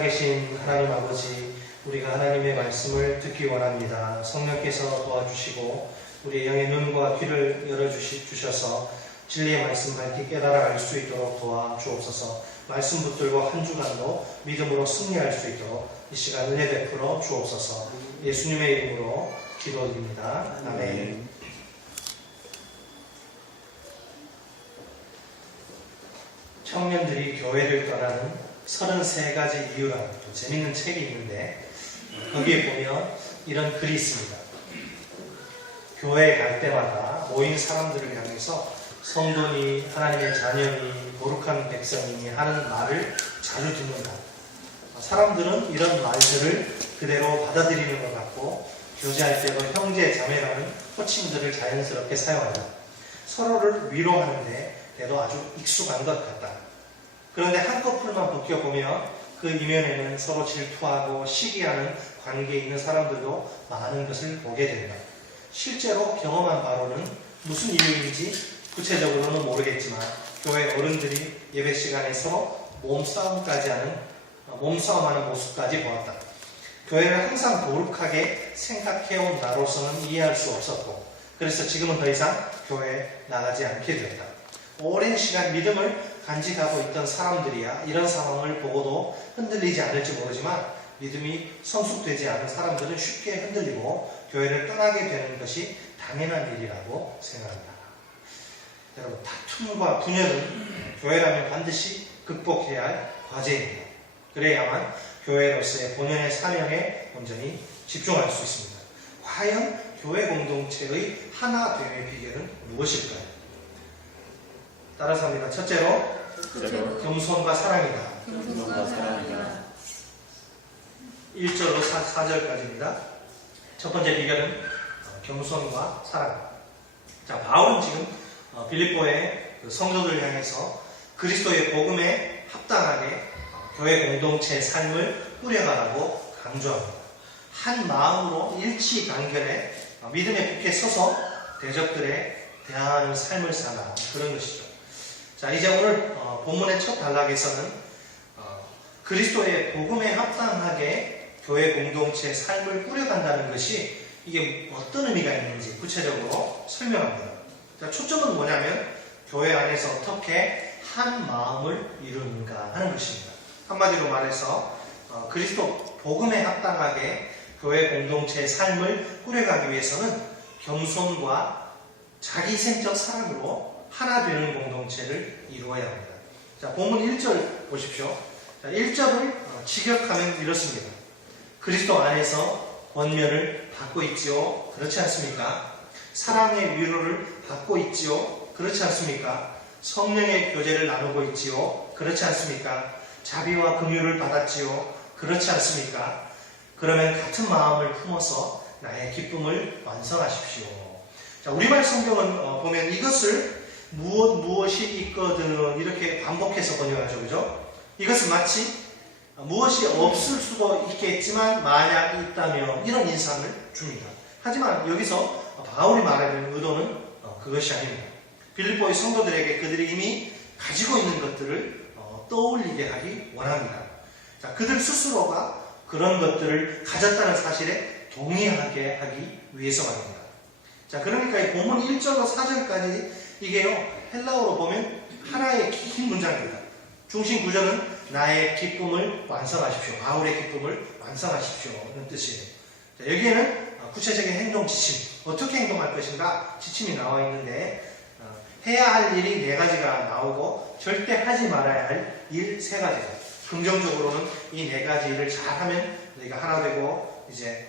계신 하나님 아버지, 우리가 하나님의 말씀을 듣기 원합니다. 성령께서 도와주시고 우리의 영의 눈과 귀를 열어주셔서 진리의 말씀 밝게 깨달아 알 수 있도록 도와주옵소서. 말씀 붙들고 한 주간도 믿음으로 승리할 수 있도록 이 시간 은혜 베풀어 주옵소서. 예수님의 이름으로 기도드립니다. 아멘. 청년들이 교회를 떠나는 33가지 이유라는 또 재밌는 책이 있는데 거기에 보면 이런 글이 있습니다. 교회에 갈 때마다 모인 사람들을 향해서 성도니 하나님의 자녀니 거룩한 백성이니 하는 말을 자주 듣는다. 사람들은 이런 말들을 그대로 받아들이는 것 같고 교제할 때도 형제 자매라는 호칭들을 자연스럽게 사용한다. 서로를 위로하는데 대도 아주 익숙한 것 같다. 그런데 한꺼풀만 벗겨보면 그 이면에는 서로 질투하고 시기하는 관계에 있는 사람들도 많은 것을 보게 된다. 실제로 경험한 바로는 무슨 이유인지 구체적으로는 모르겠지만 교회 어른들이 예배 시간에 서로 몸싸움하는 모습까지 보았다. 교회를 항상 거룩하게 생각해온 나로서는 이해할 수 없었고 그래서 지금은 더 이상 교회에 나가지 않게 되었다. 오랜 시간 믿음을 간직하고 있던 사람들이야 이런 상황을 보고도 흔들리지 않을지 모르지만 믿음이 성숙되지 않은 사람들은 쉽게 흔들리고 교회를 떠나게 되는 것이 당연한 일이라고 생각합니다. 여러분, 다툼과 분열은 교회라면 반드시 극복해야 할 과제입니다. 그래야만 교회로서의 본연의 사명에 온전히 집중할 수 있습니다. 과연 교회 공동체의 하나됨의 비결은 무엇일까요? 따라서 합니다. 첫째로 겸손과 사랑이다. 1절로 4절까지입니다. 첫 번째 비결은 겸손과 사랑. 자, 바울은 지금 빌립보의 성도들을 향해서 그리스도의 복음에 합당하게 교회 공동체의 삶을 꾸려가라고 강조합니다. 한 마음으로 일치단결해 믿음의 북에 서서 대적들에 대항하는 삶을 사는 그런 것이죠. 자, 이제 오늘 본문의 첫 단락에서는 그리스도의 복음에 합당하게 교회 공동체의 삶을 꾸려간다는 것이 이게 어떤 의미가 있는지 구체적으로 설명합니다. 자, 초점은 뭐냐면 교회 안에서 어떻게 한 마음을 이루는가 하는 것입니다. 한마디로 말해서 그리스도 복음에 합당하게 교회 공동체의 삶을 꾸려가기 위해서는 겸손과 자기생적 사랑으로 하나 되는 공동체를 이루어야 합니다. 자, 본문 1절 보십시오. 자, 1절을 직역하면 이렇습니다. 그리스도 안에서 권면을 받고 있지요. 그렇지 않습니까? 사랑의 위로를 받고 있지요. 그렇지 않습니까? 성령의 교제를 나누고 있지요. 그렇지 않습니까? 자비와 긍휼을 받았지요. 그렇지 않습니까? 그러면 같은 마음을 품어서 나의 기쁨을 완성하십시오. 자, 우리말 성경은 보면 이것을 무엇이 있거든 이렇게 반복해서 번역하죠. 그죠? 이것은 마치 무엇이 없을 수도 있겠지만 만약 있다면 이런 인상을 줍니다. 하지만 여기서 바울이 말하는 의도는 그것이 아닙니다. 빌립보의 성도들에게 그들이 이미 가지고 있는 것들을 떠올리게 하기 원합니다. 자, 그들 스스로가 그런 것들을 가졌다는 사실에 동의하게 하기 위해서 말입니다. 자, 그러니까 이 본문 1절로 4절까지 이게요, 헬라어로 보면 하나의 긴 문장입니다. 중심 구절은 나의 기쁨을 완성하십시오. 바울의 기쁨을 완성하십시오. 이런 뜻이에요. 자, 여기에는 구체적인 행동 지침, 어떻게 행동할 것인가 지침이 나와 있는데 해야 할 일이 4가지가 나오고 절대 하지 말아야 할 일 3가지가. 긍정적으로는 이 4가지 일을 잘하면 너희가 하나 되고 이제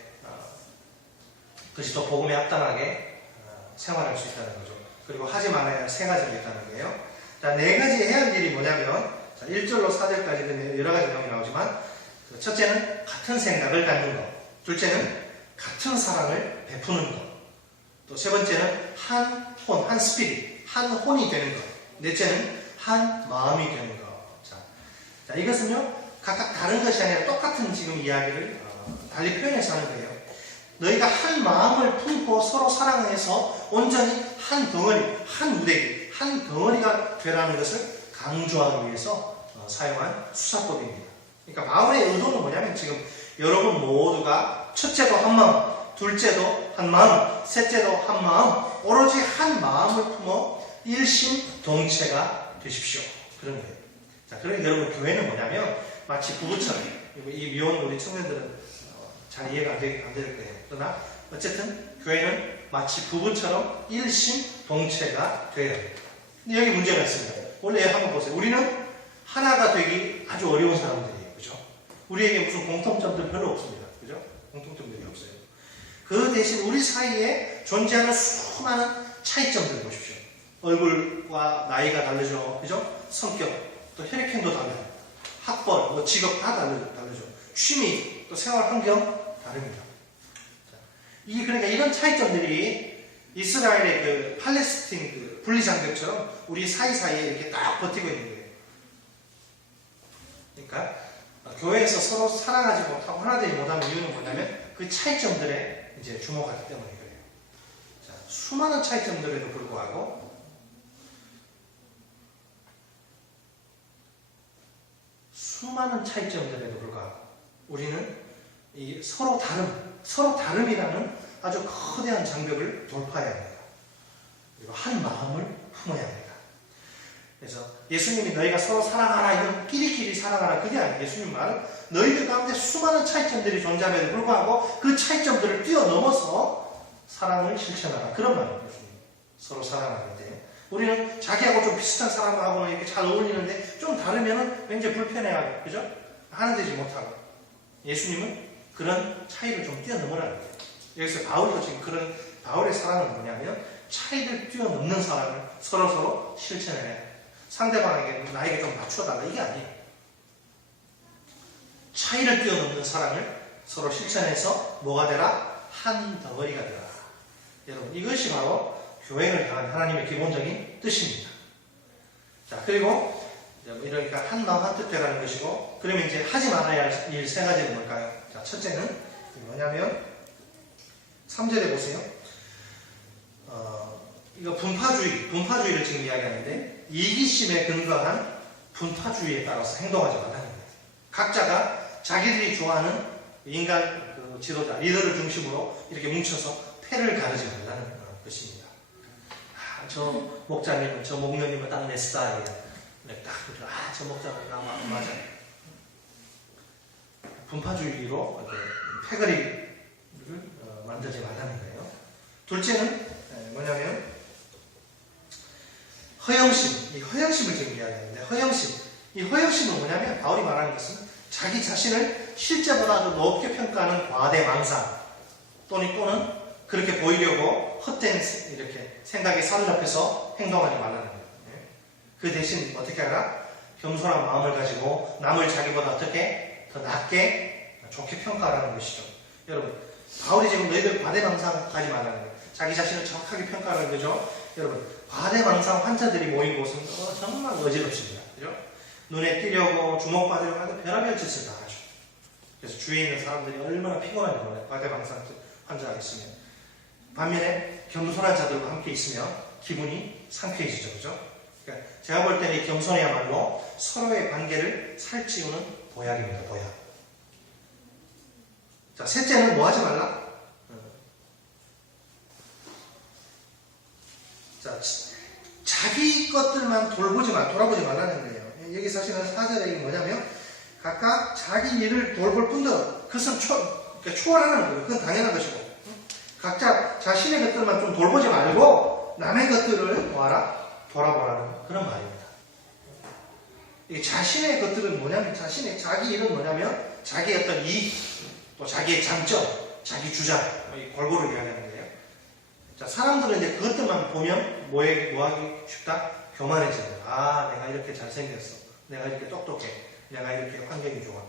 그리스도 복음에 합당하게 생활할 수 있다는 거죠. 그리고 하지 말아야 할 3가지가 있다는 거예요. 자, 4가지 해야 할 일이 뭐냐면, 자, 1절로 4절까지 여러 가지 내용이 나오지만, 첫째는 같은 생각을 갖는 것. 둘째는 같은 사랑을 베푸는 것. 또 세 번째는 한 스피릿, 한 혼이 되는 것. 넷째는 한 마음이 되는 것. 자, 이것은요, 각각 다른 것이 아니라 똑같은 지금 이야기를 달리 표현해서 하는 거예요. 너희가 한 마음을 품고 서로 사랑해서 온전히 한 덩어리, 한 무대기, 한 덩어리가 되라는 것을 강조하기 위해서 사용한 수사법입니다. 그러니까 바울의 의도는 뭐냐면 지금 여러분 모두가 첫째도 한 마음, 둘째도 한 마음, 셋째도 한 마음, 오로지 한 마음을 품어 일심동체가 되십시오. 그런 거예요. 자, 그러니까 여러분 교회는 뭐냐면 마치 부부처럼, 이 미혼 우리 청년들은 잘 이해가 안 될 거예요. 그러나 어쨌든 교회는 마치 부부처럼 일심동체가 되어야 됩니다. 근데 여기 문제가 있습니다. 원래 한번 보세요. 우리는 하나가 되기 아주 어려운 사람들이에요. 그죠? 우리에게 무슨 공통점들 별로 없습니다. 그죠? 공통점들이 없어요. 그 대신 우리 사이에 존재하는 수많은 차이점들 보십시오. 얼굴과 나이가 다르죠. 그죠? 성격, 또 혈액형도 다르죠. 학벌, 뭐 직업 다 다르죠. 취미, 또 생활 환경 다릅니다. 그러니까 이런 차이점들이 이스라엘의 그 팔레스틴 그 분리장벽처럼 우리 사이사이에 이렇게 딱 버티고 있는 거예요. 그러니까 교회에서 서로 사랑하지 못하고 하나 되지 못하는 이유는 뭐냐면 그 차이점들에 이제 주목하기 때문에 그래요. 자, 수많은 차이점들에도 불구하고 우리는 이 서로 다름이라는 아주 거대한 장벽을 돌파해야 합니다. 그리고 한 마음을 품어야 합니다. 그래서 예수님이 너희가 서로 사랑하라, 이건 끼리끼리 사랑하라, 그게 아니에요. 예수님 말은 너희들 가운데 수많은 차이점들이 존재함에도 불구하고 그 차이점들을 뛰어넘어서 사랑을 실천하라, 그런 말이에요. 예수님. 서로 사랑하는데 우리는 자기하고 좀 비슷한 사람하고는 이렇게 잘 어울리는데 좀 다르면은 왠지 불편해하고, 그죠? 하나 되지 못하고. 예수님은 그런 차이를 좀 뛰어넘으라는 거예요. 여기서 바울도 지금 그런 바울의 사랑은 뭐냐면 차이를 뛰어넘는 사랑을 서로 실천해야 해요. 상대방에게 나에게 좀 맞춰달라, 이게 아니에요. 차이를 뛰어넘는 사랑을 서로 실천해서 뭐가 되라? 한 덩어리가 되라. 여러분, 이것이 바로 교회를 향한 하나님의 기본적인 뜻입니다. 자, 그리고 이러니까 한 마음 한 뜻 되라는 것이고, 그러면 이제 하지 말아야 할 일 세 가지는 뭘까요? 자, 첫째는 뭐냐면 3절에 보세요. 이거 분파주의를 지금 이야기하는데, 이기심에 근거한 분파주의에 따라서 행동하지 말라는 거예요. 각자가 자기들이 좋아하는 인간 그 지도자, 리더를 중심으로 이렇게 뭉쳐서 패를 가르지 말라는 것입니다. 저 목자님은, 저 목녀님은 딱 내 스타일이에요. 저 목자는 나 맞아요. 분파주의로 패거리를 만들지 말라는 거예요. 둘째는 뭐냐면 허영심. 이 허영심을 지금 이야기하는데, 이 허영심은 뭐냐면 바울이 말하는 것은 자기 자신을 실제보다 더 높게 평가하는 과대망상, 또는 그렇게 보이려고 헛된 이렇게 생각에 사로잡혀서 행동하지 말라는 거예요. 그 대신 어떻게 하라? 겸손한 마음을 가지고 남을 자기보다 어떻게 더 낮게 좋게 평가하라는 것이죠. 여러분, 바울이 지금 너희들 과대망상하지 말라는 거예요. 자기 자신을 정확하게 평가하는 거죠. 여러분, 과대망상 환자들이 모인 곳은 정말 어지럽습니다. 그죠? 눈에 띄려고 주목받으려고 하는 별의별 짓을 다 하죠. 그래서 주위에 있는 사람들이 얼마나 피곤한지 몰라요. 과대망상 환자가 있으면. 반면에 겸손한 자들과 함께 있으면 기분이 상쾌해지죠. 그죠? 그러니까 제가 볼 때는 이 겸손이야말로 서로의 관계를 살찌우는 보약입니다. 보약. 자, 셋째는 뭐 하지 말라? 자, 자기 것들만 돌아보지 말라는 거예요. 여기 사실은 4절에 뭐냐면 각각 자기 일을 돌볼 뿐더러 그것은 초월하는 거예요. 그건 당연한 것이고, 각자 자신의 것들만 좀 돌보지 말고 남의 것들을 뭐하라? 돌아보라는 그런 말입니다. 이 자신의 것들은 뭐냐면, 자기 일은 뭐냐면 자기의 어떤 이익, 또 자기의 장점, 자기 주장, 골고루 이야기하는 거예요. 자, 사람들은 이제 그것들만 보면 뭐 하기 쉽다? 교만해져요. 아, 내가 이렇게 잘생겼어. 내가 이렇게 똑똑해. 내가 이렇게 환경이 좋아.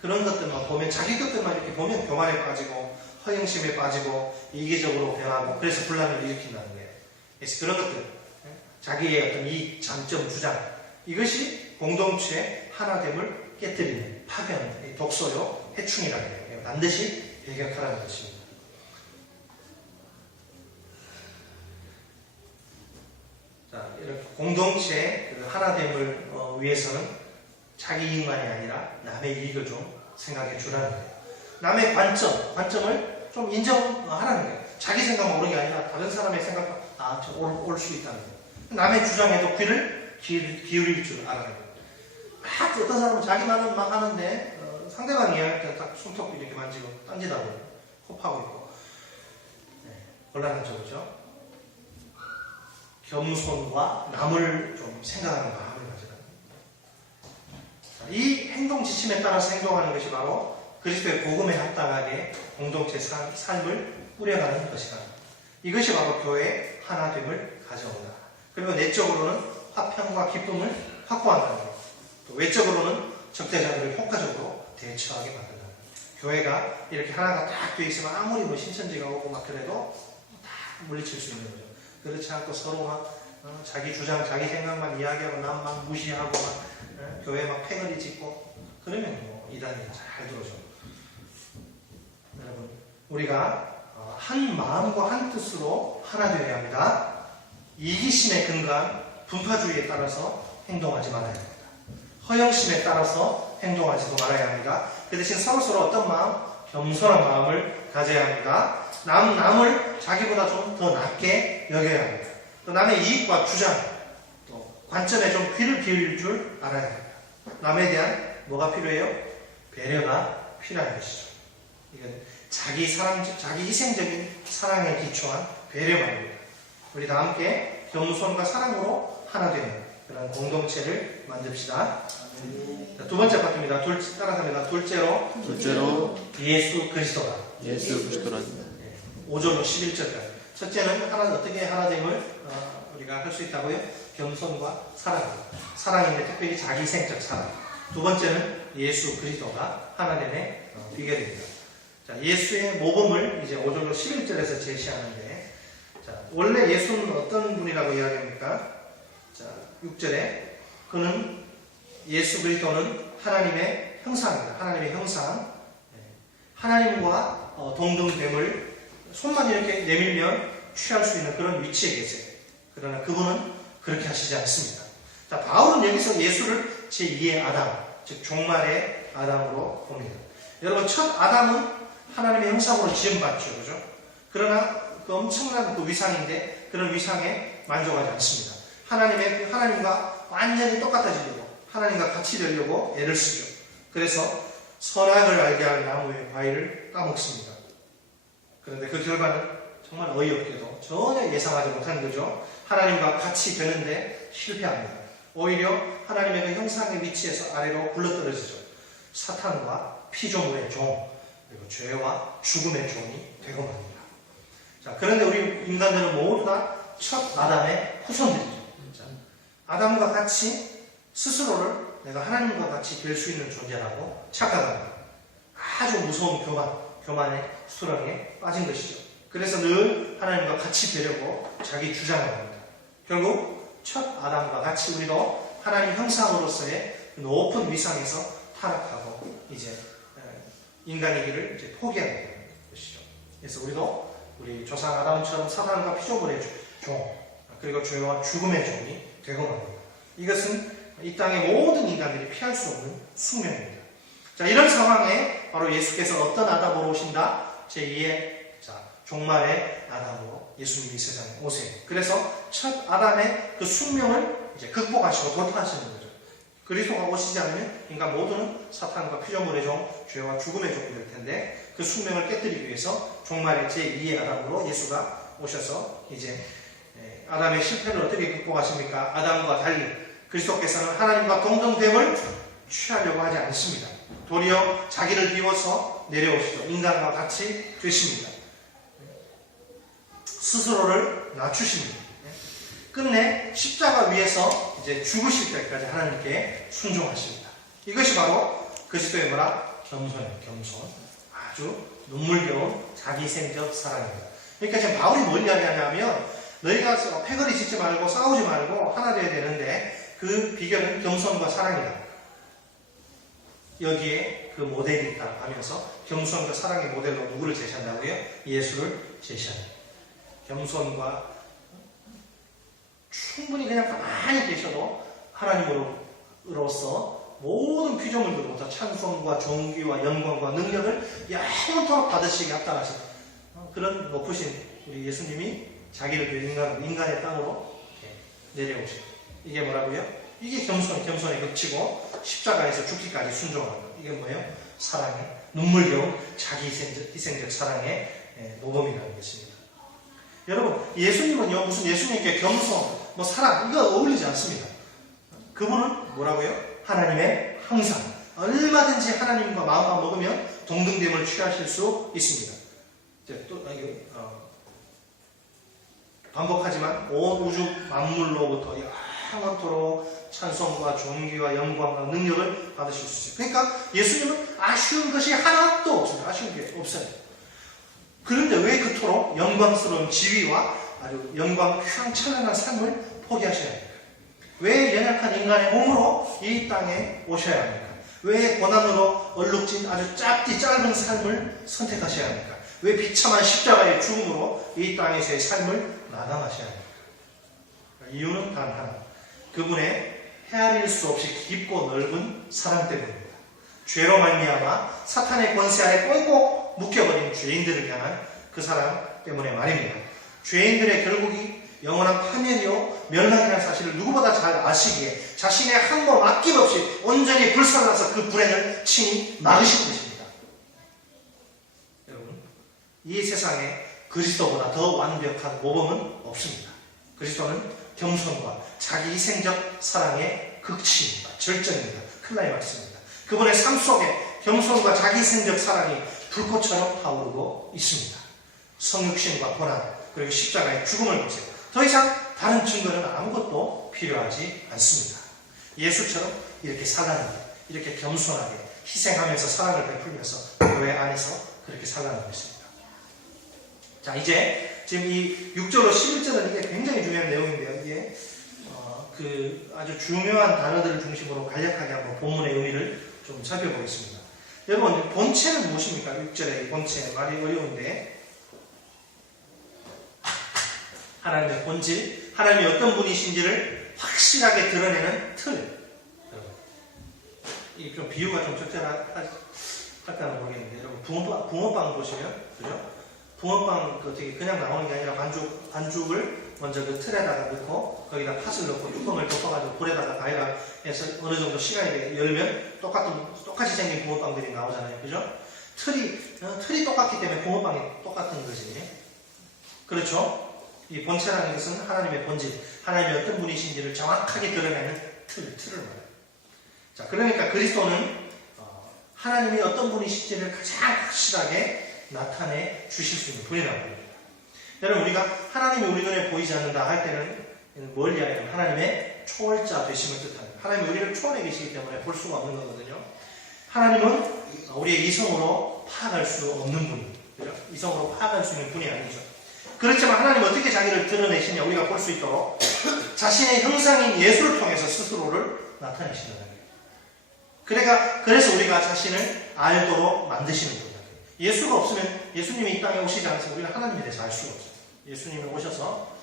그런 것들만 보면, 자기 것들만 이렇게 보면 교만에 빠지고 허영심에 빠지고 이기적으로 변하고, 그래서 분란을 일으킨다는 거예요. 그래서 그런 것들, 자기의 어떤 이익, 장점, 주장, 이것이 공동체의 하나됨을 깨뜨리는 파견, 독소요, 해충이라는 거예요. 반드시 배격하라는 것입니다. 자, 이렇게 공동체의 하나됨을 위해서는 자기 이익만이 아니라 남의 이익을 좀 생각해 주라는 거예요. 남의 관점을 좀 인정하라는 거예요. 자기 생각만 옳은 게 아니라 다른 사람의 생각도 올 수 있다는 거예요. 남의 주장에도 귀를 기울일 줄 알아야 돼요. 막 어떤 사람은 자기 말은 막 하는데 상대방이 이야기할 때 딱 손톱 이렇게 만지고 딴짓하고 코파고 있고 곤란하죠, 그죠? 겸손과 남을 좀 생각하는 마음을 가져라. 이 행동 지침에 따라서 행동하는 것이 바로 그리스도의 복음에 합당하게 공동체 삶을 꾸려가는 것이다. 이것이 바로 교회의 하나됨을 가져온다. 그리고 내적으로는 화평과 기쁨을 확보한다는 것. 또 외적으로는 적대자들을 효과적으로 대처하게 만든다. 교회가 이렇게 하나가 딱 되어 있으면 아무리 뭐 신천지가 오고 막 그래도 다 물리칠 수 있는 거죠. 그렇지 않고 서로 막 자기 주장, 자기 생각만 이야기하고 남 막 무시하고 막 교회 막 패거리 짓고 그러면 뭐 이단이 잘 들어오죠. 여러분, 우리가 한 마음과 한 뜻으로 하나 되어야 합니다. 이기심에 근거한 분파주의에 따라서 행동하지 말아야 합니다. 허영심에 따라서 행동하지도 말아야 합니다. 그 대신 서로서로 어떤 마음? 겸손한 마음을 가져야 합니다. 남을 자기보다 좀 더 낮게 여겨야 합니다. 또 남의 이익과 주장, 또 관점에 좀 귀를 기울일 줄 알아야 합니다. 남에 대한 뭐가 필요해요? 배려가 필요한 것이죠. 이건 자기 희생적인 사랑에 기초한 배려 말입니다. 우리 다 함께 겸손과 사랑으로 하나 되는 그런 공동체를 만듭시다. 자, 두 번째 파트입니다. 따라갑니다. 둘째로 예수 그리스도라는 5절로 11절까지. 첫째는 어떻게 하나됨을 우리가 할 수 있다고요? 겸손과 사랑인데 특별히 자기생적 사랑. 두 번째는 예수 그리스도가 하나됨의 비결입니다. 자, 예수의 모범을 이제 5절로 11절에서 제시하는데, 자, 원래 예수는 어떤 분이라고 이야기합니까? 자, 6절에 그는 예수 그리스도는 하나님의 형상입니다. 하나님의 형상. 하나님과 동등됨을 손만 이렇게 내밀면 취할 수 있는 그런 위치에 계세요. 그러나 그분은 그렇게 하시지 않습니다. 자, 바울은 여기서 예수를 제2의 아담, 즉 종말의 아담으로 봅니다. 여러분, 첫 아담은 하나님의 형상으로 지음받죠, 그죠? 그러나 그 엄청난 그 위상인데 그런 위상에 만족하지 않습니다. 하나님과 완전히 똑같아지려고, 하나님과 같이 되려고 애를 쓰죠. 그래서 선악을 알게 할 나무의 과일을 따먹습니다. 그런데 그 결과는 정말 어이없게도 전혀 예상하지 못한 거죠. 하나님과 같이 되는데 실패합니다. 오히려 하나님의 그 형상의 위치에서 아래로 굴러떨어지죠. 사탄과 피조물의 종, 그리고 죄와 죽음의 종이 되고 맙니다. 자, 그런데 우리 인간들은 모두 다 첫 아담의 후손들이죠. 아담과 같이 스스로를 내가 하나님과 같이 될 수 있는 존재라고 착각합니다. 아주 무서운 교만의 수렁에 빠진 것이죠. 그래서 늘 하나님과 같이 되려고 자기 주장을 합니다. 결국 첫 아담과 같이 우리도 하나님 형상으로서의 높은 위상에서 타락하고 이제 인간의 길을 이제 포기하게 되는 것이죠. 그래서 우리도 우리 조상 아담처럼 사단과 피조물의 종, 그리고 죄와 죽음의 종이 되고 맙니다. 이것은 이 땅의 모든 인간들이 피할 수 없는 숙명입니다. 자, 이런 상황에 바로 예수께서 어떤 아담으로 오신다? 제2의 종말의 아담으로 예수님이 세상에 오세요. 그래서 첫 아담의 그 숙명을 이제 극복하시고 돌파하시는 거죠. 그리스도가 오시지 않으면 인간 모두는 사탄과 피조물의 종, 죄와 죽음의 종이 될 텐데 그 숙명을 깨뜨리기 위해서 종말의 제2의 아담으로 예수가 오셔서 이제 아담의 실패를 어떻게 극복하십니까? 아담과 달리 그리스도께서는 하나님과 동등됨을 취하려고 하지 않습니다. 도리어 자기를 비워서 내려오시죠. 인간과 같이 되십니다. 스스로를 낮추십니다. 끝내 십자가 위에서 이제 죽으실 때까지 하나님께 순종하십니다. 이것이 바로 그리스도의 뭐라? 겸손. 아주 눈물겨운 자기생적 사랑입니다. 그러니까 지금 바울이 뭘 이야기하냐면 너희가 패거리 짓지 말고 싸우지 말고 하나 되어야 되는데 그 비결은 겸손과 사랑이다. 여기에 그 모델이 있다 하면서 겸손과 사랑의 모델로 누구를 제시한다고요? 예수를 제시합니다. 겸손과 충분히 그냥 가만히 계셔도 하나님으로서 모든 피조물들로부터 찬송과 존귀와 영광과 능력을 영원토록 받으시게 합당하신 그런 높으신 우리 예수님이 자기를 위해 인간의 땅으로 내려오신 이게 뭐라고요? 이게 겸손의 극치고 십자가에서 죽기까지 순종하는 것. 이게 뭐예요? 사랑의 눈물겨운 자기 희생적 사랑의 모범이라는 것입니다. 여러분 예수님은요 무슨 예수님께 겸손 사랑 이거 어울리지 않습니다. 그분은 뭐라고요? 하나님의 항상 얼마든지 하나님과 마음만 먹으면 동등됨을 취하실 수 있습니다. 이제 또 반복하지만 온 우주 만물로부터 영원토록 찬송과 존귀와 영광과 능력을 받으실 수 있어요. 그러니까 예수님은 아쉬운 것이 하나도 없습니다. 아쉬운 게 없어요. 그런데 왜 그토록 영광스러운 지위와 아주 영광 휘황찬란한 삶을 포기하셔야 합니까? 왜 연약한 인간의 몸으로 이 땅에 오셔야 합니까? 왜 고난으로 얼룩진 아주 짧은 삶을 선택하셔야 합니까? 왜 비참한 십자가의 죽음으로 이 땅에서의 삶을 마감하셔야 합니까? 이유는 단 하나. 그분의 헤아릴 수 없이 깊고 넓은 사랑 때문입니다. 죄로 말미암아 사탄의 권세 아래 꽁꽁 묶여버린 죄인들을 향한 그 사랑 때문에 말입니다. 죄인들의 결국이 영원한 파멸이요 멸망이라는 사실을 누구보다 잘 아시기에 자신의 한 몸 아낌없이 온전히 불살라서 그 불행을 친히 막으신 것입니다. 여러분, 이 세상에 그리스도보다 더 완벽한 모범은 없습니다. 그리스도는 겸손과 자기 희생적 사랑의 극치입니다. 절정입니다. 클라이막스입니다. 그분의 삶 속에 겸손과 자기 희생적 사랑이 불꽃처럼 타오르고 있습니다. 성육신과 고난 그리고 십자가의 죽음을 보세요. 더 이상 다른 증거는 아무것도 필요하지 않습니다. 예수처럼 이렇게 살라는 이렇게 겸손하게 희생하면서 사랑을 베풀면서 교회 안에서 그렇게 살라는 것입니다. 자, 이제 지금 이 6절로 11절은 이게 굉장히 중요한 내용인데요. 이게 아주 중요한 단어들을 중심으로 간략하게 한번 본문의 의미를 좀 살펴보겠습니다. 여러분, 본체는 무엇입니까? 6절의 본체 말이 어려운데 하나님의 본질, 하나님이 어떤 분이신지를 확실하게 드러내는 틀. 이 좀 비유가 좀 적절할까는 모르겠는데, 여러분 붕어빵 보시면, 그죠? 붕어빵 어떻게 그냥 나오는 게 아니라 반죽을 먼저 그 틀에다가 넣고 거기다 팥을 넣고 뚜껑을 덮어가지고 불에다가 가열해서 어느 정도 시간이 열면 똑같이 생긴 붕어빵들이 나오잖아요, 그죠? 틀이 똑같기 때문에 붕어빵이 똑같은 거지. 그렇죠? 이 본체라는 것은 하나님의 본질, 하나님이 어떤 분이신지를 정확하게 드러내는 틀을 말해요. 자, 그러니까 그리스도는 하나님이 어떤 분이신지를 가장 확실하게 나타내 주실 수 있는 분이라고 합니다. 여러분, 우리가 하나님이 우리 눈에 보이지 않는다 할 때는 뭘 이야기하냐면 하나님의 초월자 되심을 뜻합니다. 하나님이 우리를 초월해 계시기 때문에 볼 수가 없는 거거든요. 하나님은 우리의 이성으로 파악할 수 없는 분이에요. 이성으로 파악할 수 있는 분이 아니죠. 그렇지만 하나님은 어떻게 자기를 드러내시냐 우리가 볼 수 있도록 자신의 형상인 예수를 통해서 스스로를 나타내시는 거예요. 그래서 우리가 자신을 알도록 만드시는 거예요. 예수가 없으면 예수님이 이 땅에 오시지 않으면 우리는 하나님에 대해서 알 수가 없어요. 예수님이 오셔서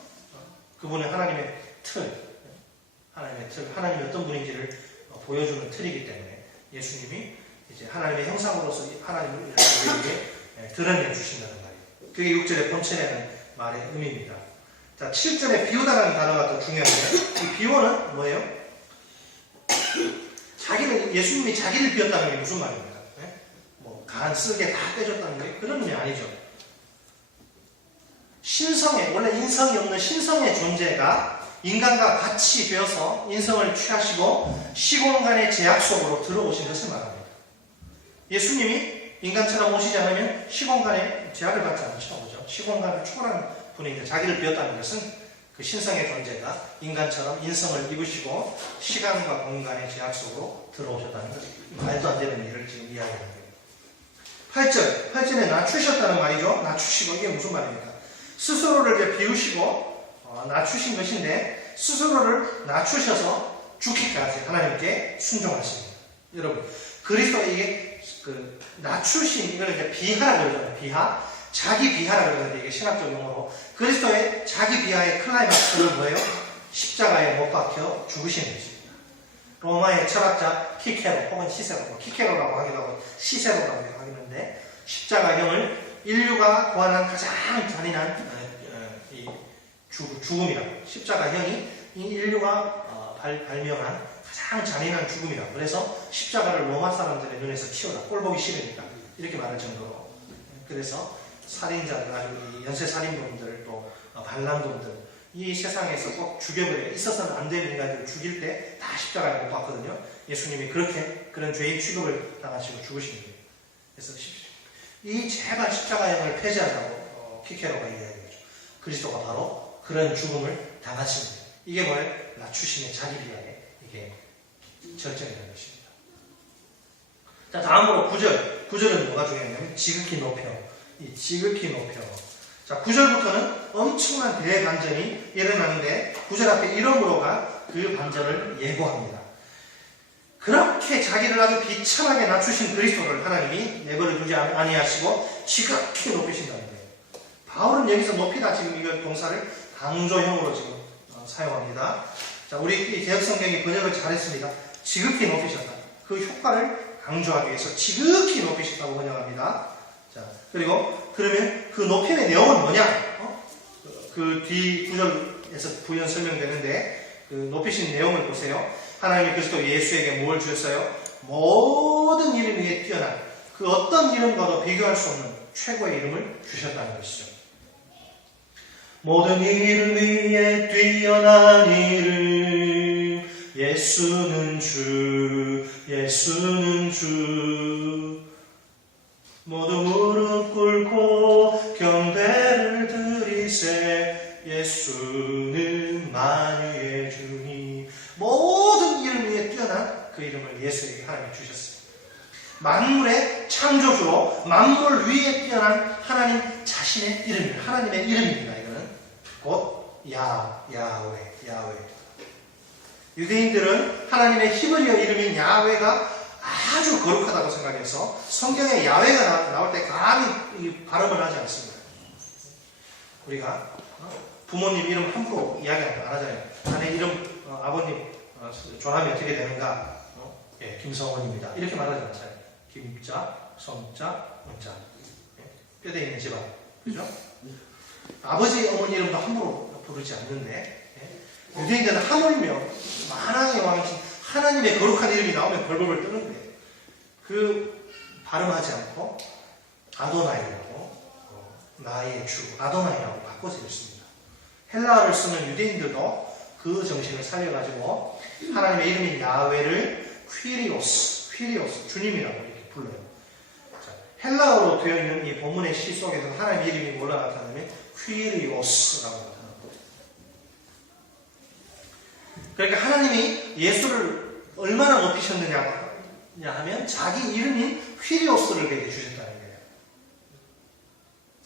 그분의 하나님의 틀, 하나님이 어떤 분인지를 보여주는 틀이기 때문에 예수님이 이제 하나님의 형상으로서 하나님을 우리에게 드러내 주신다는 말이에요. 그게 6절의 본체라는 말의 의미입니다. 자, 7절에 비유다라는 단어가 더 중요한데 이 비유는 뭐예요? 예수님이 자기를 비웠다는 게 무슨 말입니까? 간 쓸개 다 떼줬다는 게 그런 의미 아니죠. 원래 인성이 없는 신성의 존재가 인간과 같이 되어서 인성을 취하시고 시공간의 제약 속으로 들어오신 것을 말합니다. 예수님이 인간처럼 오시지 않으면 시공간의 제약을 받지 않죠. 그죠? 시공간을 초월하는 분인데 자기를 비웠다는 것은 그 신성의 존재가 인간처럼 인성을 입으시고 시간과 공간의 제약 속으로 들어오셨다는 것. 말도 안 되는 일을 지금 이야기하는 거예요. 8절에 낮추셨다는 말이죠. 낮추시고 이게 무슨 말입니까? 스스로를 이제 비우시고 낮추신 것인데 스스로를 낮추셔서 죽기까지 하나님께 순종하십니다. 여러분, 그리스도에게 그 낮추신 이걸 이제 비하라고 그러잖아요. 비하, 자기 비하라고 그러는데 이게 신학적 용어로 그리스도의 자기 비하의 클라이막스는 뭐예요? 십자가에 못 박혀 죽으시는 것입니다. 로마의 철학자 키케로 혹은 시세로, 키케로라고 하기도 하고 시세로라고 하기는데 십자가형을 인류가 고안한 가장 잔인한 죽음이라. 십자가형이 인류가 발명한 가장 잔인한 죽음이라. 그래서 십자가를 로마 사람들의 눈에서 치워라. 꼴 보기 싫으니까 이렇게 말할 정도로. 그래서 살인자들, 아주 연쇄 살인범들, 또 반란범들, 이 세상에서 꼭 죽여버려야 있어서는 안 되는 인간들을 죽일 때 다 십자가에 못 박거든요. 예수님이 그런 죄인 취급을 당하시고 죽으신 거예요. 그래서 이 제발 십자가형을 폐지하자고 키케로가 이야기하죠. 그리스도가 바로 그런 죽음을 당하신 거예요. 이게 뭐예요? 낮추심의 자기 비하의 이게 절정이라는 것입니다. 자, 다음으로 9절. 9절은 뭐가 중요하냐면 지극히 높여. 이 지극히 높여. 자, 9절부터는 엄청난 대반전이 일어나는데 9절 앞에 이름으로가 그 반전을 예고합니다. 그렇게 자기를 아주 비참하게 낮추신 그리스도를 하나님이 내버려 두지 아니하시고 지극히 높이신다는 거예요. 바울은 여기서 높이다 지금 이거 동사를 강조형으로 지금 사용합니다. 자, 우리 이 개혁성경이 번역을 잘했습니다. 지극히 높이셨다. 그 효과를 강조하기 위해서 지극히 높이셨다고 번역합니다. 자, 그리고 그러면 그 높임의 내용은 뭐냐? 그 뒤 구절에서 부연 설명되는데 그 높이신 내용을 보세요. 하나님이 그리스도 예수에게 뭘 주셨어요? 모든 이름 위에 뛰어난 그 어떤 이름과도 비교할 수 없는 최고의 이름을 주셨다는 것이죠. 모든 이름 위에 뛰어난 이름 예수는 주 예수는 주 모두 무릎 꿇고 경배를 드리세 예수는 만유의 주니 모든 이름 위에 뛰어난 그 이름을 예수에게 하나님이 주셨어요. 만물의 창조주로 만물 위에 뛰어난 하나님 자신의 이름입니다. 하나님의 이름입니다. 이거는 곧 야훼. 유대인들은 하나님의 히브리어 이름인 야훼가 아주 거룩하다고 생각해서 성경에 야훼가 나올 때 감히 발음을 하지 않습니다. 우리가 부모님 이름 함부로 이야기 안 하잖아요. 자네 이름 아버님 존함이 어떻게 되는가? 예, 김성원입니다. 이렇게 말하지 않잖아요. 김자, 성자, 원자. 예, 뼈대 있는 집안. 그죠? 아버지, 어머니 이름도 함부로 부르지 않는데 예, 유대인들은 하물며 만왕의 왕이신 하나님의 거룩한 이름이 나오면 벌벌벌 뜨는데 그 발음하지 않고 아도나이라고 나의 주, 아도나이라고 바꿔서 읽습니다. 헬라어를 쓰는 유대인들도 그 정신을 살려가지고 하나님의 이름인 야훼를 퀴리오스, 주님이라고 이렇게 불러요. 자, 헬라어로 되어 있는 이 본문의 시 속에서 하나님의 이름이 뭘로 나타나면 퀴리오스라고 나타납니다. 그러니까 하나님이 예수를 얼마나 높이셨느냐 하면 자기 이름인 퀴리오스를 그에게 주셨다는 거예요.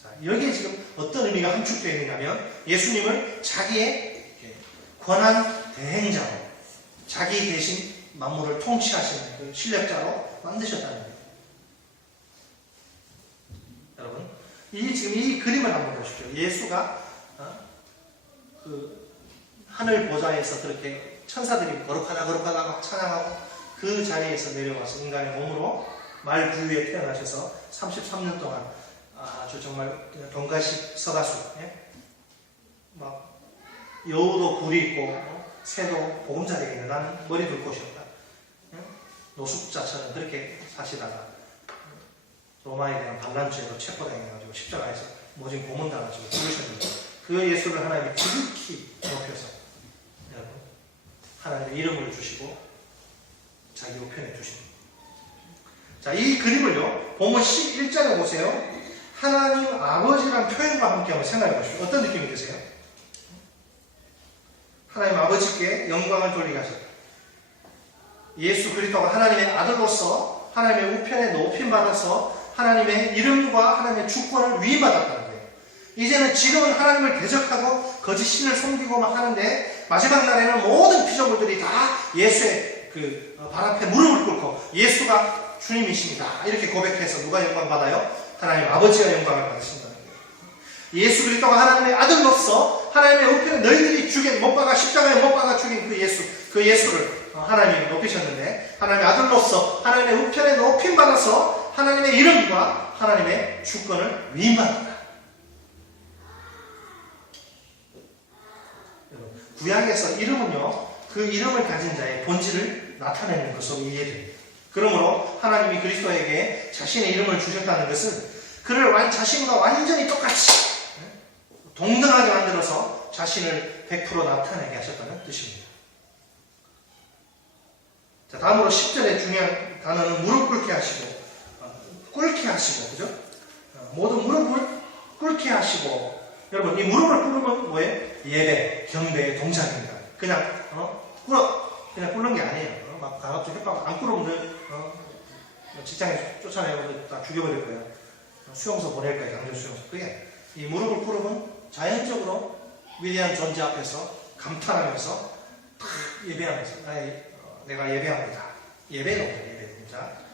자, 여기에 지금 어떤 의미가 함축되어 있느냐면 예수님을 자기의 권한 대행자로 자기 대신 만물을 통치하시는 그 신력자로 만드셨다는 거예요. 여러분, 지금 이 그림을 한번 보십시오. 예수가 그 하늘 보좌에서 그렇게 천사들이 거룩하다 찬양하고 그 자리에서 내려와서 인간의 몸으로 말 부유에 태어나셔서 33년 동안 아주 정말 동가식 서가수, 예? 막 여우도 굴이 있고 새도 보금자리가 있는 나는 머리 둘 곳이 없다. 예? 노숙자처럼 그렇게 사시다가 로마에 대한 반란죄로 체포당해가지고 십자가에서 모진 고문당하시고 죽으셨는데 그 예수를 하나님이 지극히 높여서 여러분 하나님의 이름을 주시고 자기 우편에 주십니다. 자, 이 그림을요 본문 11장에 보세요. 하나님 아버지란 표현과 함께 한번 생각해 보십시오. 어떤 느낌이 드세요? 하나님 아버지께 영광을 돌리게 하셨다. 예수 그리스도가 하나님의 아들로서 하나님의 우편에 높임받아서 하나님의 이름과 하나님의 주권을 위임받았다는 거예요. 이제는 지금은 하나님을 대적하고 거짓 신을 섬기고 막 하는데 마지막 날에는 모든 피조물들이 다 예수의 그 발 앞에 무릎을 꿇고 예수가 주님이십니다. 이렇게 고백해서 누가 영광 받아요? 하나님 아버지가 영광을 받으신다는 거예요. 예수 그리스도가 하나님의 아들로서 하나님의 우편에 너희들이 못 박아 십자가에 못 박아 죽인 그 예수를 하나님이 높이셨는데 하나님의 아들로서 하나님의 우편에 높임받아서 하나님의 이름과 하나님의 주권을 위임받았다. 구약에서 이름은요, 그 이름을 가진 자의 본질을 나타내는 것으로 이해됩니다. 그러므로 하나님이 그리스도에게 자신의 이름을 주셨다는 것은 그를 자신과 완전히 똑같이 동등하게 만들어서 자신을 100% 나타내게 하셨다는 뜻입니다. 자, 다음으로 10절의 중요한 단어는 무릎 꿇게 하시고, 그죠? 모든 무릎을 꿇게 하시고, 여러분, 이 무릎을 꿇으면 뭐예요? 예배, 경배의 동작입니다. 그냥, 그냥 꿇는 게 아니에요. 막 가갑적 협박 안 꿇으면, 직장에 쫓아내고 다 죽여버릴 거예요. 수용소 보낼 거예요, 강제 수용소. 그게, 이 무릎을 꿇으면 자연적으로 위대한 존재 앞에서 감탄하면서, 예배하면서, 내가 예배합니다. 예배는 예배입니다.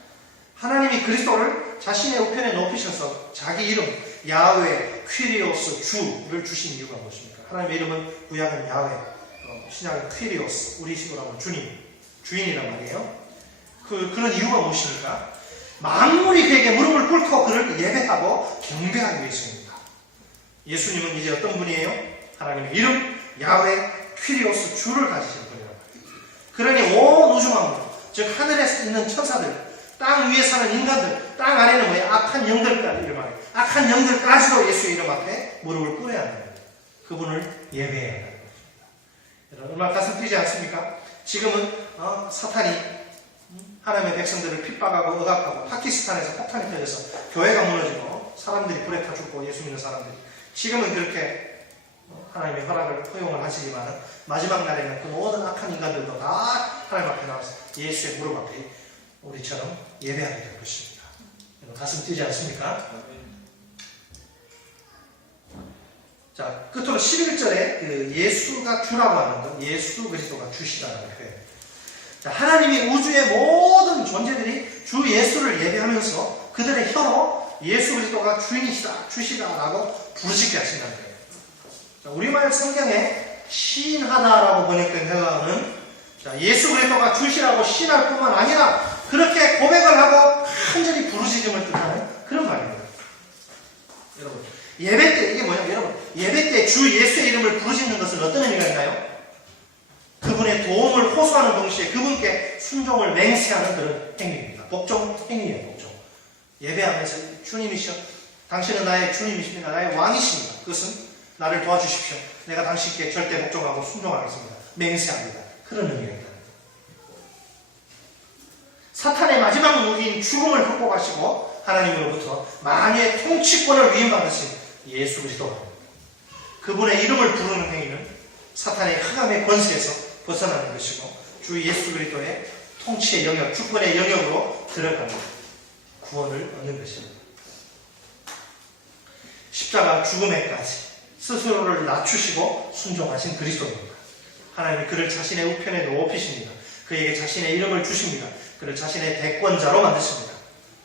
하나님이 그리스도를 자신의 우편에 높이셔서 자기 이름, 야훼, 퀴리오스, 주를 주신 이유가 무엇입니까? 하나님의 이름은 구약은 야훼, 신약은 퀴리오스, 우리 식으로 하면 주님, 주인이란 말이에요. 그런 이유가 무엇입니까? 만물이 그에게 무릎을 꿇고 그를 예배하고 경배하기 위해서입니다. 예수님은 이제 어떤 분이에요? 하나님의 이름, 야훼, 퀴리오스, 주를 가지신 분이라고 합니다. 그러니 온 우주 만물, 즉 하늘에 있는 천사들, 땅 위에 사는 인간들, 땅 안에는 뭐예요? 악한 영들까지 이름 말이에요. 악한 영들까지도 예수의 이름 앞에 무릎을 꿇어야 한다는 거예요. 그분을 예배해야 한다는 거예요. 여러분, 얼마나 가슴 뛰지 않습니까? 지금은 사탄이 하나님의 백성들을 핍박하고 억압하고 파키스탄에서 폭탄이 터져서 교회가 무너지고 사람들이 불에 타 죽고 예수 믿는 사람들이 지금은 그렇게 하나님의 허용을 하시지만 마지막 날에는 그 모든 악한 인간들도 다 하나님 앞에 나와서 예수의 무릎 앞에 우리처럼 예배하게 될 것입니다. 가슴 뛰지 않습니까? 자, 끝으로 11절에 그 예수가 주라고 하는 것, 예수 그리스도가 주시다는 표현. 자, 하나님이 우주의 모든 존재들이 주 예수를 예배하면서 그들의 혀로 예수 그리스도가 주인이시다, 주시다라고 부르짖게 하신다는 거예요. 자, 우리말 성경에 시인하다라고 번역된 헬라어는 예수 그리스도가 주시라고 시인할 뿐만 아니라 그렇게 고백을 하고 간절히 부르짖음을 뜻하는 그런 말입니다. 여러분, 예배 때 이게 뭐냐면 여러분, 예배 때 주 예수의 이름을 부르짖는 것은 어떤 의미가 있나요? 그분의 도움을 호소하는 동시에 그분께 순종을 맹세하는 그런 행위입니다. 복종 행위예요, 복종. 예배하면서 주님이시여, 당신은 나의 주님이십니다. 나의 왕이십니다. 그것은 나를 도와주십시오. 내가 당신께 절대 복종하고 순종하겠습니다. 맹세합니다. 그런 의미가 있다. 사탄의 마지막 무기인 죽음을 극복하시고 하나님으로부터 만유의 통치권을 위임받으신 예수 그리스도, 그분의 이름을 부르는 행위는 사탄의 흑암의 권세에서 벗어나는 것이고 주 예수 그리스도의 통치의 영역, 주권의 영역으로 들어가는 구원을 얻는 것입니다. 십자가 죽음에까지 스스로를 낮추시고 순종하신 그리스도입니다. 하나님이 그를 자신의 우편에 높이십니다. 그에게 자신의 이름을 주십니다. 그를 자신의 대권자로 만드십니다.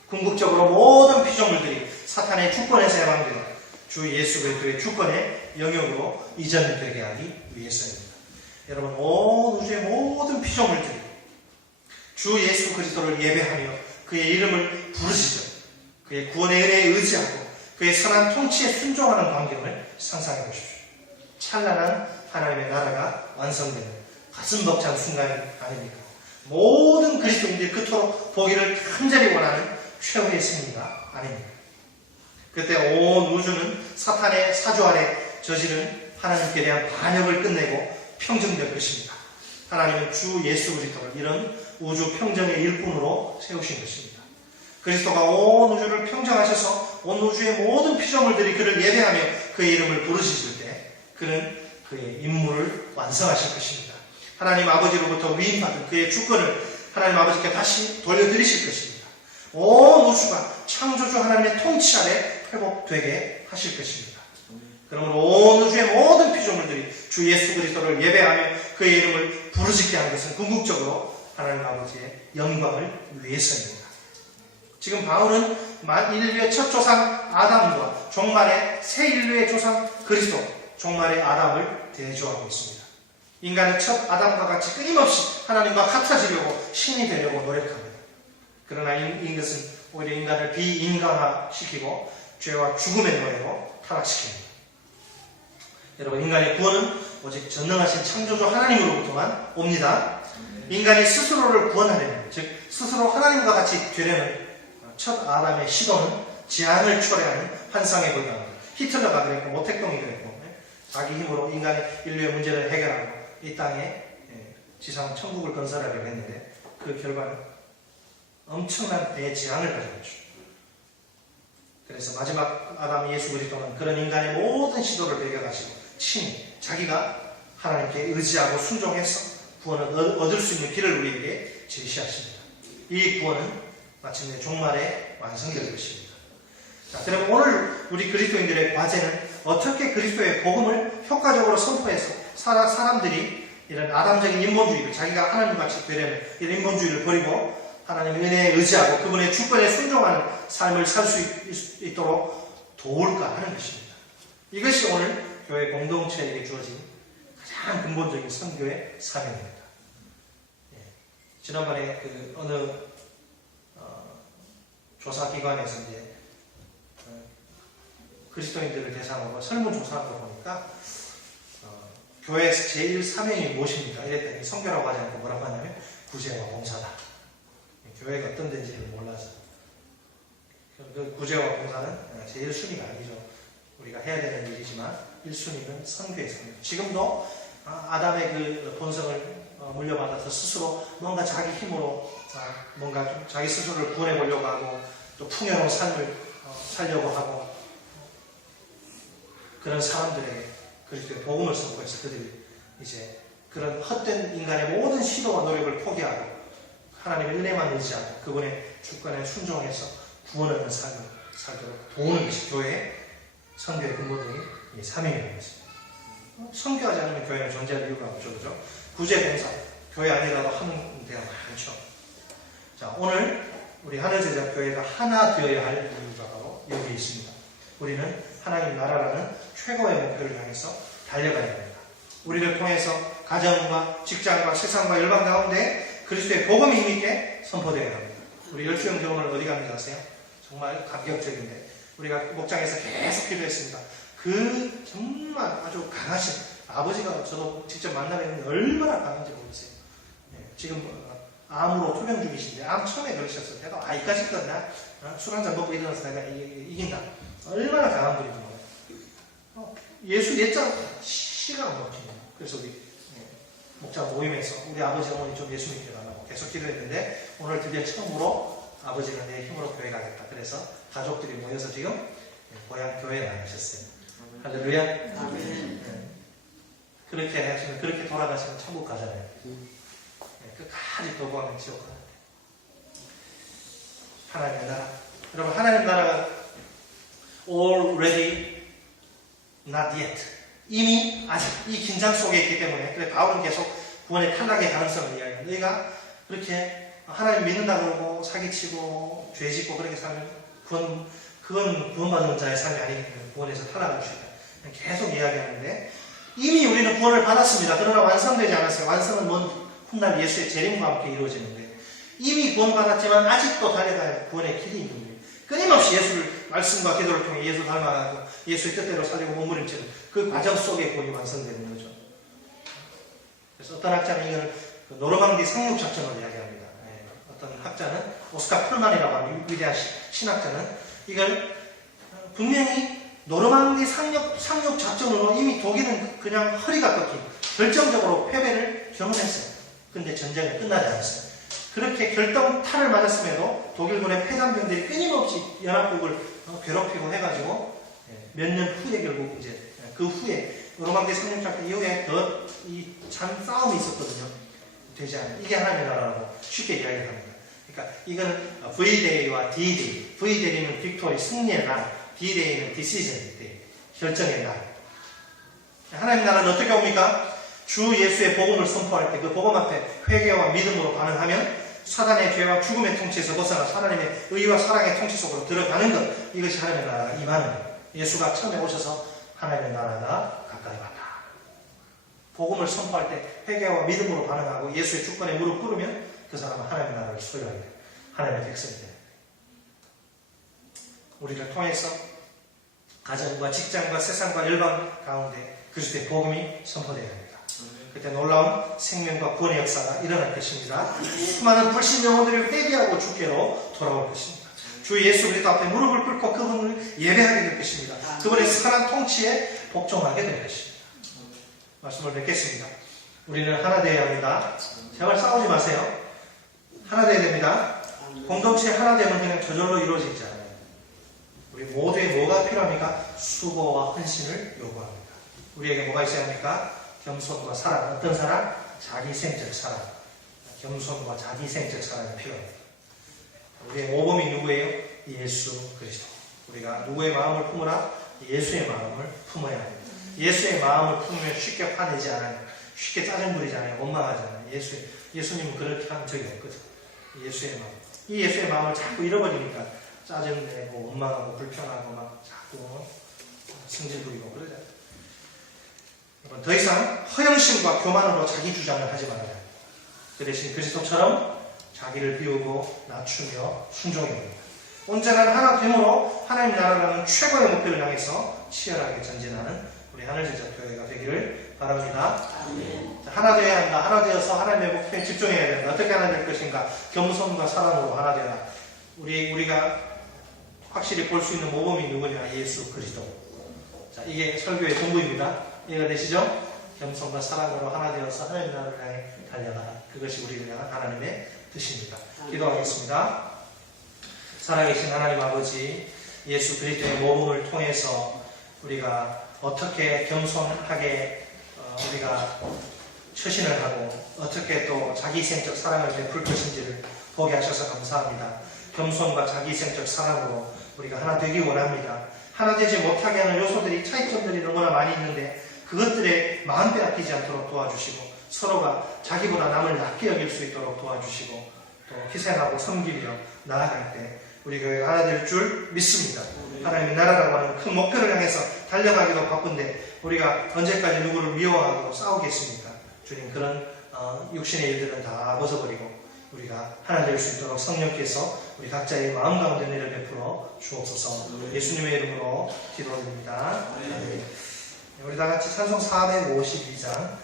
궁극적으로 모든 피조물들이 사탄의 주권에서 해방되는 주 예수 그리스도의 주권의 영역으로 이전되게 하기 위해서입니다. 여러분, 온 우주의 모든 피조물들이 주 예수 그리스도를 예배하며 그의 이름을 부르시죠. 그의 구원의 은혜에 의지하고 그의 선한 통치에 순종하는 광경을 상상해 보십시오. 찬란한 하나님의 나라가 완성되는 가슴 벅찬 순간 아닙니까? 모든 그리스도인들이 그토록 보기를 간절히 원하는 최후의 승리가 아닙니까? 그때 온 우주는 사탄의 사주 아래 저지른 하나님께 대한 반역을 끝내고 평정될 것입니다. 하나님은 주 예수 그리스도를 이런 우주 평정의 일꾼으로 세우신 것입니다. 그리스도가 온 우주를 평정하셔서 온 우주의 모든 피조물들이 그를 예배하며 그의 이름을 부르시실 때 그는 그의 임무를 완성하실 것입니다. 하나님 아버지로부터 위임받은 그의 주권을 하나님 아버지께 다시 돌려드리실 것입니다. 온 우주가 창조주 하나님의 통치 아래 회복되게 하실 것입니다. 그러므로 온 우주의 모든 피조물들이 주 예수 그리스도를 예배하며 그의 이름을 부르짖게 하는 것은 궁극적으로 하나님 아버지의 영광을 위해서입니다. 지금 바울은 인류의 첫 조상 아담과 종말의 새 인류의 조상 그리스도, 종말의 아담을 대조하고 있습니다. 인간은 첫 아담과 같이 끊임없이 하나님과 같아지려고 신이 되려고 노력합니다. 그러나 이것은 오히려 인간을 비인간화시키고 죄와 죽음의 노예로 타락시킵니다. 여러분, 인간의 구원은 오직 전능하신 창조주 하나님으로부터만 옵니다. 인간이 스스로를 구원하려면, 즉 스스로 하나님과 같이 되려는 첫 아담의 시도는 재앙을 초래하는 환상에 불과합니다. 히틀러가 그랬고 모택동이 그랬고 자기 힘으로 인간의 인류의 문제를 해결하고 이 땅에 지상 천국을 건설하려고 했는데 그 결과는 엄청난 대재앙을 가져왔죠. 그래서 마지막 아담 예수 그리스도는 그런 인간의 모든 시도를 배격하시고 친히 자기가 하나님께 의지하고 순종해서 구원을 얻을 수 있는 길을 우리에게 제시하십니다. 이 구원은 마침내 종말에 완성될 것입니다. 자, 그럼 오늘 우리 그리스도인들의 과제는 어떻게 그리스도의 복음을 효과적으로 선포해서 사람들이 이런 아담적인 인본주의를, 자기가 하나님같이 되려는 이런 인본주의를 버리고 하나님의 은혜에 의지하고 그분의 주권에 순종하는 삶을 살 수 있도록 도울까 하는 것입니다. 이것이 오늘 교회 공동체에게 주어진 가장 근본적인 선교의 사명입니다. 지난번에 어느 조사기관에서 이제 그리스도인들을 대상으로 설문조사한 거 보니까 교회에서 제일 사명이 무엇입니까? 이랬더니 선교라고 하지 않고 뭐라고 하냐면 구제와 봉사다. 교회가 어떤 데인지를 몰라서 그 구제와 봉사는 제일 순위가 아니죠. 우리가 해야 되는 일이지만 1순위는 선교의 사명. 지금도 아담의 그 본성을 물려받아서 스스로 뭔가 자기 힘으로 뭔가 좀 자기 스스로를 구원해 보려고 하고 또 풍요로운 삶을 살려고 하고 그런 사람들에게 그리스도의 복음을 선포해서 그들이 이제 그런 헛된 인간의 모든 시도와 노력을 포기하고 하나님의 은혜만 의지하고 그분의 주권에 순종해서 구원하는 삶을 살도록 도우는 것이 교회의 선교의 근본적인 사명이라는 것입니다. 선교하지 않으면 교회는 존재할 이유가 없죠. 그죠? 구제봉사, 교회 아니라도 하는 데가 많죠. 자, 오늘 우리 하늘제자교회가 하나 되어야 할 이유가 바로 여기 있습니다. 우리는 하나님 나라라는 최고의 목표를 향해서 달려가야 합니다. 우리를 통해서 가정과 직장과 세상과 열방 가운데 그리스도의 복음이 힘있게 선포되어야 합니다. 우리 열주형 교원을 어디 갔는지 아세요? 정말 감격적인데 우리가 목장에서 계속 기도했습니다. 그 정말 아주 강하신 아버지가 저도 직접 만나뵀는데 얼마나 강한지 모르세요. 지금 암으로 투병 중이신데 암 처음에 그러셨을 때도 이까지 있거든요. 술 한잔 먹고 일어나서 내가 이긴다. 얼마나 강한 분인지 몰라요. 예수 예자 시가 안 먹히네요. 그래서 우리 목자 모임에서 우리 아버지 어머니 좀 예수 믿게 달라고 계속 기도했는데 오늘 드디어 처음으로 아버지가 내 힘으로 교회 가겠다. 그래서 가족들이 모여서 지금 고향 교회에 나가셨어요. 할렐루야. 아멘. 그렇게 하시면 그렇게 돌아가시면 천국 가잖아요. 끝까지 도구하면 지옥 가는데 하나님의 나라. 여러분 하나님 나라가 already not yet 이미 아직 이 긴장 속에 있기 때문에 그래 바울은 계속 구원의 탈락의 가능성을 이야기해요. 너희가 그렇게 하나님 믿는다 그러고 사기치고 죄짓고 그렇게 살면 그건 구원받는 자의 삶이 아니기 때문에 구원에서 탈락할 수 있다. 계속 이야기하는데 이미 우리는 구원을 받았습니다. 그러나 완성되지 않았어요. 완성은 먼 훗날 예수의 재림과 함께 이루어지는데 이미 구원받았지만 아직도 달려갈 구원의 길이 있는 거예요. 끊임없이 예수를 말씀과 기도를 통해 예수 닮아가고 예수의 뜻대로 살리고 몸부림치는 그 과정 속에 구원이 완성되는 거죠. 그래서 어떤 학자는 이걸 노르망디 상륙작전을 이야기합니다. 어떤 학자는 오스카 풀만이라고 하는 위대한 신학자는 이걸 분명히 노르망디 상륙작전으로 이미 독일은 그냥 허리가 꺾인 결정적으로 패배를 경험했어요. 근데 전쟁은 끝나지 않았어요. 그렇게 결정타를 맞았음에도 독일군의 폐단병들이 끊임없이 연합국을 괴롭히고 해가지고 몇 년 후에 결국 이제 그 후에 노르망디 상륙작전 이후에 더 이 참 싸움이 있었거든요. 되지 않아요. 이게 하나님의 나라라고 쉽게 이야기합니다. 그러니까 이건 V-Day와 D-Day. V-Day는 빅토리, 승리의 날. D-Day는 디시전 데이, 결정의 날. 하나님 나라는 어떻게 옵니까? 주 예수의 복음을 선포할 때 그 복음 앞에 회개와 믿음으로 반응하면 사단의 죄와 죽음의 통치에서 벗어나 하나님의 의와 사랑의 통치 속으로 들어가는 것, 이것이 하나님의 나라가 임하는 거예요. 예수가 처음에 오셔서 하나님의 나라가 가까이 왔다. 복음을 선포할 때 회개와 믿음으로 반응하고 예수의 주권에 무릎 꿇으면 그 사람은 하나님의 나라를 소유하게 돼요. 하나님의 백성이 돼요. 우리를 통해서 가정과 직장과 세상과 열방 가운데 그리스도의 복음이 선포되어야 합니다. 그때 놀라운 생명과 구원의 역사가 일어날 것입니다. 수많은 불신 영혼들이 회개하고 주께로 돌아올 것입니다. 주 예수 그리스도 앞에 무릎을 꿇고 그분을 예배하게 될 것입니다. 그분의 선한 통치에 복종하게 될 것입니다. 말씀을 뵙겠습니다. 우리는 하나 되어야 합니다. 제발 싸우지 마세요. 하나 되어야 됩니다. 공동체 하나 되면 그냥 저절로 이루어지지 않아요. 우리 모두에 뭐가 필요합니까? 수고와 헌신을 요구합니다. 우리에게 뭐가 있어야 합니까? 겸손과 사랑. 어떤 사랑? 자기생적 사랑. 겸손과 자기생적 사랑이 필요합니다. 우리의 모범이 누구예요? 예수 그리스도. 우리가 누구의 마음을 품으라? 예수의 마음을 품어야 합니다. 예수의 마음을 품으면 쉽게 화내지 않아요. 쉽게 짜증 부리지 않아요. 원망하지 않아요. 예수님은 그렇게 한 적이 없거든. 예수의 마음. 이 예수의 마음을 자꾸 잃어버리니까 짜증내고 원망하고 불평하고 막 자꾸 승질 부리고 그러잖아요. 더 이상 허영심과 교만으로 자기 주장을 하지 말아야 합니다. 그 대신 그리스도처럼 자기를 비우고 낮추며 순종해야 합니다. 온전한 하나 됨으로 하나님 나라라는 최고의 목표를 향해서 치열하게 전진하는 우리 하늘제자 교회가 되기를 바랍니다. 하나 되어야 한다. 하나 되어서 하나님의 목표에 집중해야 된다. 어떻게 하나 될 것인가? 겸손과 사랑으로 하나 되라. 우리가 확실히 볼 수 있는 모범이 누구냐? 예수 그리스도. 자, 이게 설교의 전부입니다. 이해가 되시죠? 겸손과 사랑으로 하나 되어서 하나님 나라를 향해 달려가라. 그것이 우리를 향한 하나님의 뜻입니다. 기도하겠습니다. 살아계신 하나님 아버지, 예수 그리스도의 모범을 통해서 우리가 어떻게 겸손하게 우리가 처신을 하고 어떻게 또 자기생적 사랑을 베풀 것인지를 보게 하셔서 감사합니다. 겸손과 자기생적 사랑으로 우리가 하나 되기 원합니다. 하나 되지 못하게 하는 요소들이, 차이점들이 너무나 많이 있는데 그것들에 마음 빼앗기지 않도록 도와주시고 서로가 자기보다 남을 낮게 여길 수 있도록 도와주시고 또 희생하고 섬기며 나아갈 때 우리 교회가 하나 될 줄 믿습니다. 하나님의 나라라고 하는 큰 목표를 향해서 달려가기도 바쁜데 우리가 언제까지 누구를 미워하고 싸우겠습니까? 주님, 그런 육신의 일들은 다 벗어버리고 우리가 하나 될 수 있도록 성령께서 우리 각자의 마음 가운데 내려 베풀어 주옵소서. 예수님의 이름으로 기도드립니다. 우리 다 같이 찬송 452장